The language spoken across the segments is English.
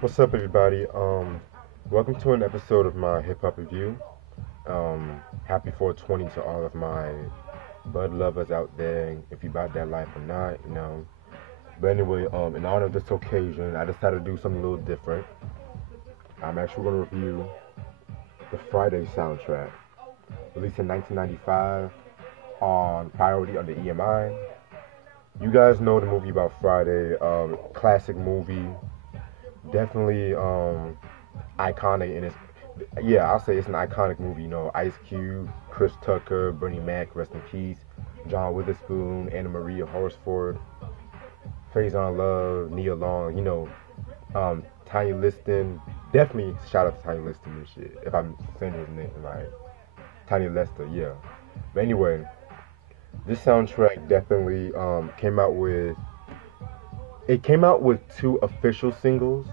What's up, everybody? Welcome to an episode of my hip hop review. Happy 420 to all of my bud lovers out there. If you about that life or not, you know. But anyway, in honor of this occasion, I decided to do something a little different. I'm actually going to review the Friday soundtrack, released in 1995 on Priority under EMI. You guys know the movie about Friday, classic movie, definitely iconic in its. Yeah, I'll say it's an iconic movie. You know, Ice Cube, Chris Tucker, Bernie Mac, rest in peace, John Witherspoon, Anna Maria Horsford, Faison Love, Nia Long. Tiny Liston. Definitely shout out to Tiny Liston and shit. If I'm saying his name right, Tiny Lester. Yeah. But anyway, this soundtrack definitely came out with. It came out with two official singles,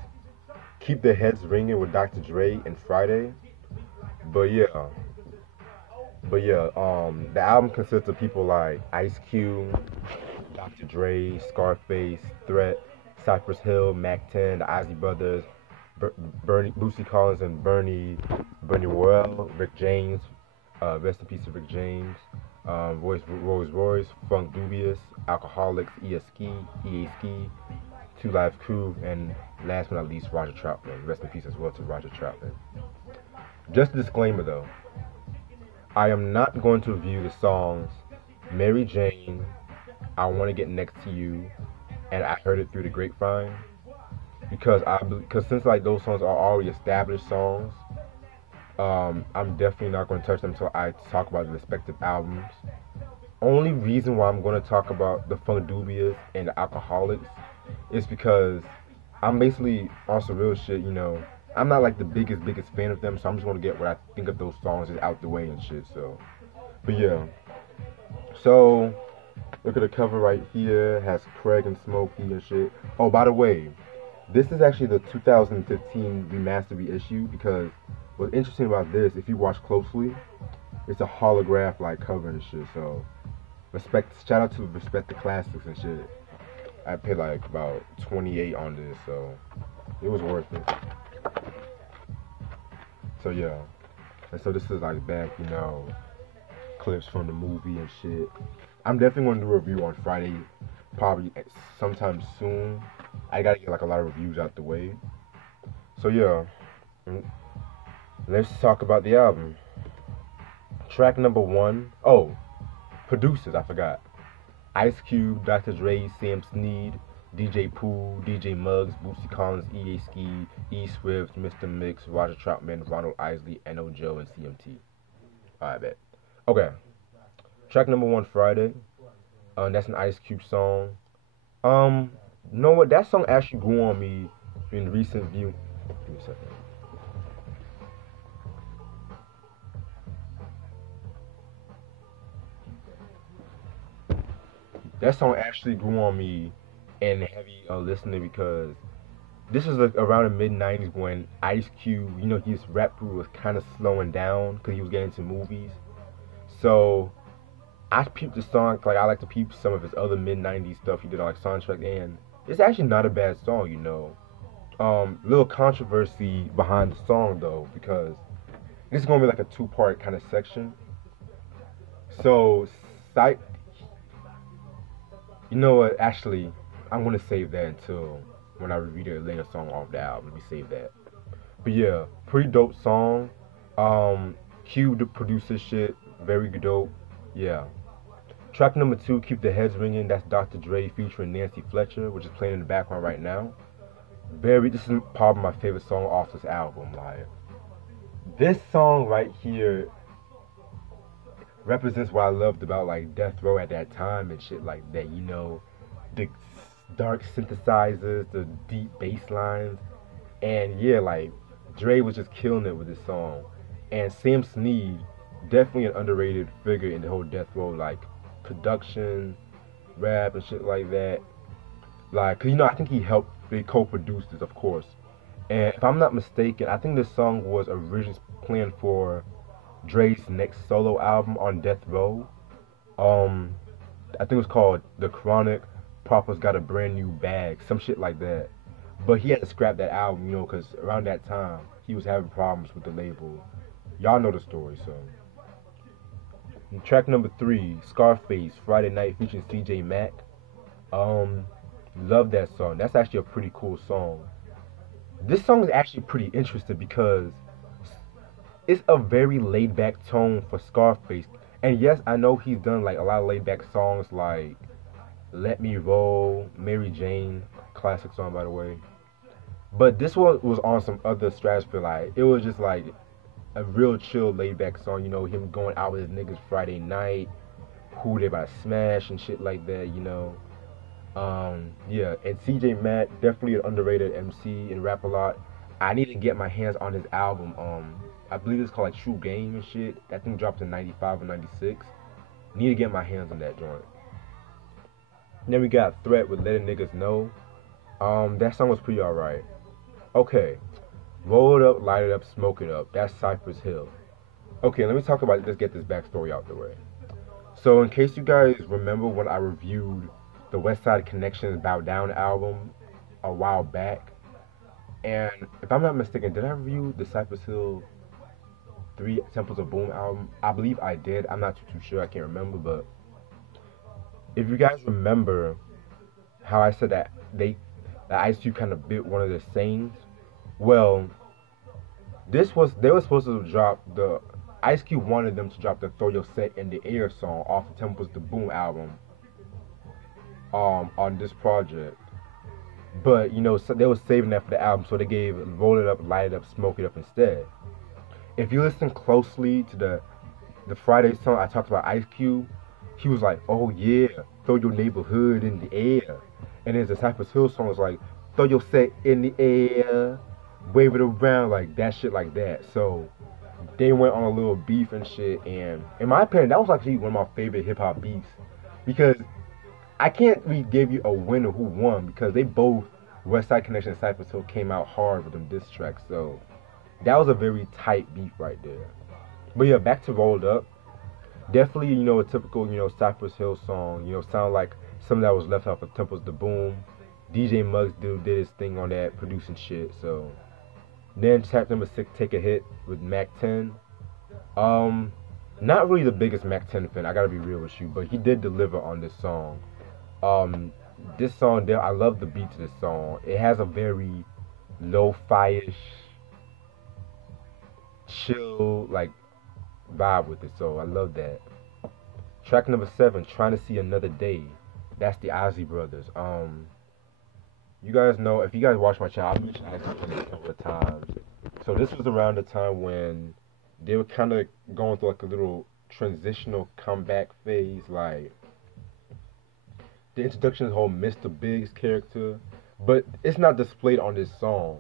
Keep the Heads Ringing with Dr. Dre and Friday. But yeah, the album consists of people like Ice Cube, Dr. Dre, Scarface, Threat, Cypress Hill, Mac 10, the Ozzy Brothers, Bernie, Boosie Collins and Bernie Worrell, Rick James, rest in peace to Rick James, Rolls Royce, Funk Dubious, Alcoholics, EA Ski, Two Live Crew, and last but not least, Roger Troutman. Rest in peace as well to Roger Troutman. Just a disclaimer though, I am not going to review the songs Mary Jane, I Want to Get Next to You, and I Heard It Through the Grapevine, because since like those songs are already established songs, I'm definitely not going to touch them until I talk about the respective albums. Only reason why I'm going to talk about the Funk Dubious and the Alcoholics is because I'm basically on some real shit, you know. I'm not like the biggest fan of them, so I'm just gonna get what I think of those songs out the way and shit. So, but yeah. So look at the cover right here. It has Craig and Smokey and shit. Oh, by the way, this is actually the 2015 remastered reissue because what's interesting about this, if you watch closely, it's a holograph like cover and shit. So shout out to Respect the Classics and shit. I paid like about 28 on this, so it was worth it. So yeah, and so this is like back, you know, clips from the movie and shit. I'm definitely gonna do a review on Friday, probably sometime soon. I gotta get like a lot of reviews out the way. So yeah, mm, let's talk about the album. Track number one. Oh, producers, I forgot. Ice Cube, Dr. Dre, Sam Snead, DJ Pooh, DJ Muggs, Bootsy Collins, EA Ski, E Swift, Mr. Mix, Roger Troutman, Ronald Isley, N.O. Joe, and CMT. Alright, bet. Okay. Track number one, Friday. That's an Ice Cube song. You know what? That song actually grew on me in recent view. Give me a second. That song actually grew on me in heavy listening because this is like around the mid '90s when Ice Cube, you know, his rap career was kind of slowing down because he was getting into movies. So I peeped the song, like I like to peep some of his other mid '90s stuff he did on like soundtrack, and it's actually not a bad song, you know. Little controversy behind the song though because this is gonna be like a two-part kind of section. So, site, you know what? Actually, I'm gonna save that until when I review the later song off the album. Let me save that. But yeah, pretty dope song. Cube the producer shit, very dope. Yeah. Track number two, Keep the Heads Ringing. That's Dr. Dre featuring Nancy Fletcher, which is playing in the background right now. This is probably my favorite song off this album. Like this song right here represents what I loved about like Death Row at that time and shit like that. You know, the dark synthesizers, the deep bass lines, and yeah, like Dre was just killing it with this song. And Sam Snead, definitely an underrated figure in the whole Death Row like production, rap and shit like that. Like, 'cause, you know, I think he helped. They co-produced this, of course. And if I'm not mistaken, I think this song was originally planned for Dre's next solo album on Death Row. Um, I think it was called The Chronic. Papa's got a brand new bag, some shit like that. But he had to scrap that album, you know, because around that time he was having problems with the label. Y'all know the story, so. And track number 3, Scarface, Friday Night featuring CJ Mack. Um, love that song. That's actually a pretty cool song. This song is actually pretty interesting because it's a very laid back tone for Scarface. And yes, I know he's done like a lot of laid back songs like Let Me Roll, Mary Jane, classic song by the way. But this one was on some other stratosphere. Like it was just like a real chill, laid back song. You know, him going out with his niggas Friday night, who they about to smash and shit like that. You know, yeah. And CJ Mack definitely an underrated MC and rap a lot. I need to get my hands on his album. I believe it's called like True Game and shit. That thing dropped in '95 or '96. Need to get my hands on that joint. And then we got Threat with Letting Niggas Know. That song was pretty alright. Okay. Roll it up, light it up, smoke it up. That's Cypress Hill. Okay, let me talk about it. Let's get this backstory out the way. So, in case you guys remember when I reviewed the West Side Connection's Bow Down album a while back, and if I'm not mistaken, did I review the Cypress Hill 3 Temples of Boom album? I believe I did. I'm not too sure. I can't remember, but if you guys remember how I said that that Ice Cube kind of bit one of the sayings, well, they were supposed to drop the Ice Cube wanted them to drop the Throw Your Set in the Air song off the Temples the Boom album on this project. But you know, so they were saving that for the album, so they gave Roll It Up, Light It Up, Smoke It Up instead. If you listen closely to the Friday song I talked about Ice Cube, he was like, "Oh yeah, throw your neighborhood in the air." And then the Cypress Hill song was like, "Throw your set in the air, wave it around," like that shit like that. So they went on a little beef and shit, and in my opinion, that was actually one of my favorite hip hop beefs because I can't really give you a winner who won because they both West Side Connection and Cypress Hill came out hard with them diss tracks. So that was a very tight beef right there. But yeah, back to Rolled Up. Definitely, you know, a typical, you know, Cypress Hill song. You know, sound like something that was left off of Temples the Boom. DJ Muggs did his thing on that, producing shit. So then track number 6, Take a Hit with Mac 10. Not really the biggest Mac 10 fan. I gotta be real with you, but he did deliver on this song. This song there, I love the beat to this song. It has a very lo-fi-ish, chill like vibe with it, so I love that. Track number 7, Trying to See Another Day. That's the Ozzy Brothers. You guys know, if you guys watch my channel, I mentioned Ozzy a couple of times. So this was around the time when they were kind of going through like a little transitional comeback phase, like the introduction of the whole Mr. Biggs character, but it's not displayed on this song.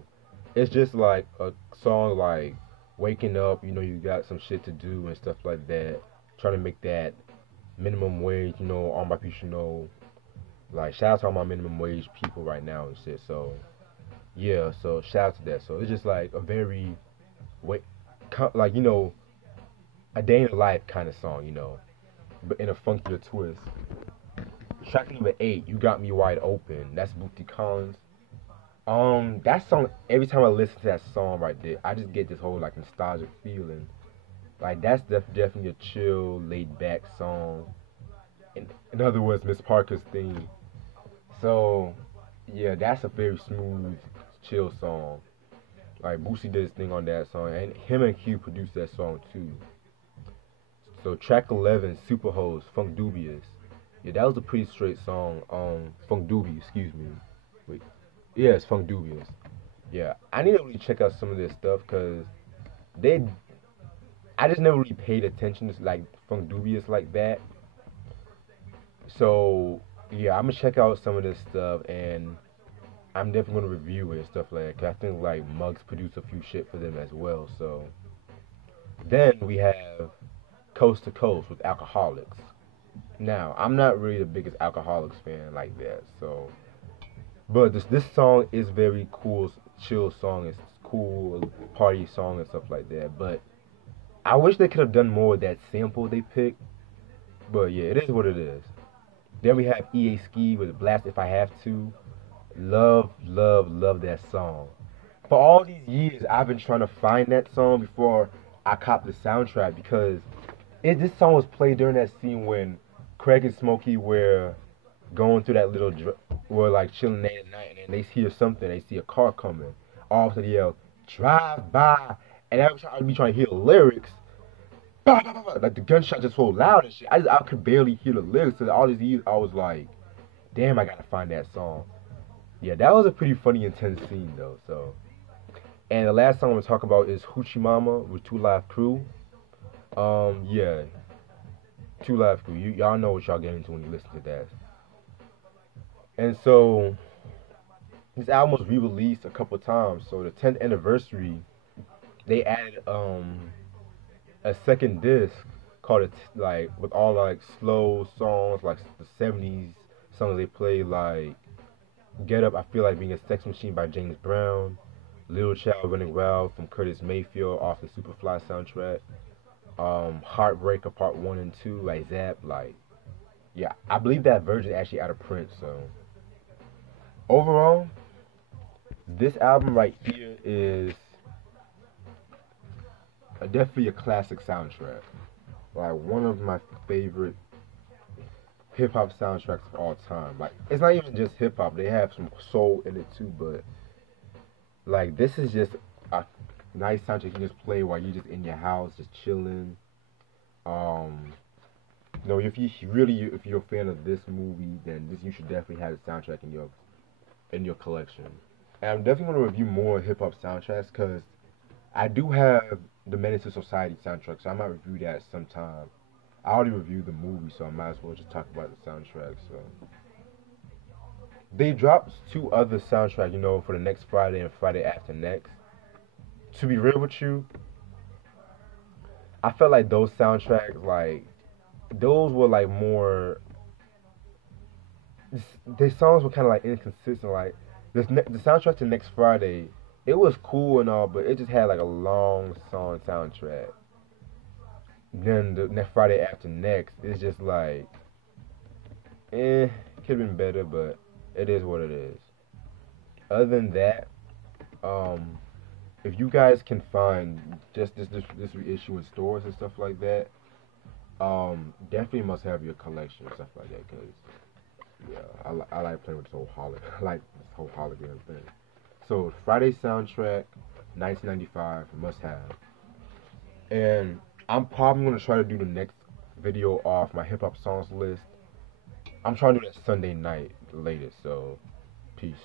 It's just like a song like waking up, you know, you got some shit to do and stuff like that. Trying to make that minimum wage, you know, all my people know. Like, shout out to all my minimum wage people right now and shit. So, yeah, so shout out to that. So, it's just like a very, like, you know, a day in the life kind of song, you know, but in a funkier twist. Track number 8, You Got Me Wide Open. That's Booty Collins. That song, every time I listen to that song right there, I just get this whole like nostalgic feeling. Like that's definitely a chill, laid back song. In other words, Miss Parker's theme. So yeah, that's a very smooth, chill song. Like Boosie did his thing on that song, and him and Q produced that song too. So track 11, Superhoes, Funk Dubious. Yeah, that was a pretty straight song. Funk Doobie, excuse me. Wait. Yeah, it's Funk Dubious. Yeah, I need to really check out some of this stuff because I just never really paid attention to like Funk Dubious like that. So yeah, I'm gonna check out some of this stuff and I'm definitely gonna review it and stuff like that. Cause I think like Muggs produced a few shit for them as well. So then we have Coast to Coast with Alcoholics. Now I'm not really the biggest Alcoholics fan like that, so. But this song is very cool, chill song. It's cool party song and stuff like that. But I wish they could have done more with that sample they picked. But yeah, it is what it is. Then we have EA Ski with Blast If I Have To. Love, love, love that song. For all these years, I've been trying to find that song before I copped the soundtrack because this song was played during that scene when Craig and Smokey were going through that were like chilling late at night, and then they hear something. They see a car coming. All of a sudden, they yell, "Drive by!" And every time I'd be trying to hear the lyrics, bah, bah, bah, bah, like the gunshot just so loud and shit. I could barely hear the lyrics. So all these years, I was like, "Damn, I gotta find that song." Yeah, that was a pretty funny, intense scene though. So, and the last song we're talking about is Hoochie Mama with Two Live Crew. Yeah, Two Live Crew. Y'all know what y'all get into when you listen to that. And so this album was re-released a couple times. So the 10th anniversary, they added a second disc called it like with all like slow songs like the 70s songs they played like Get Up, I Feel Like Being a Sex Machine by James Brown, Little Child Running Wild from Curtis Mayfield off the Superfly soundtrack, Heartbreaker Part 1 and 2 like Zap, like yeah, I believe that version actually out of print. So overall, this album right here is definitely a classic soundtrack. Like one of my favorite hip hop soundtracks of all time. Like it's not even just hip hop; they have some soul in it too. But like this is just a nice soundtrack you can just play while you're just in your house, just chilling. Um, if you're a fan of this movie, then you should definitely have the soundtrack in your collection. And I'm definitely going to review more hip hop soundtracks because I do have the Menace to Society soundtrack, so I might review that sometime. I already reviewed the movie, so I might as well just talk about the soundtrack. So they dropped two other soundtracks, for the next Friday and Friday after next. To be real with you, I felt like those soundtracks, like those were like more. Their songs were kind of like inconsistent. Like the soundtrack to next Friday, it was cool and all, but it just had like a long song soundtrack. Then the next Friday after next, it's just like, could have been better, but it is what it is. Other than that, um, if you guys can find just this reissue in stores and stuff like that, definitely must have your collection and stuff like that, cause yeah, I like playing with this whole I like this whole hologram thing. So Friday soundtrack, 1995 must have, and I'm probably gonna try to do the next video off my hip hop songs list. I'm trying to do that Sunday night the latest. So peace.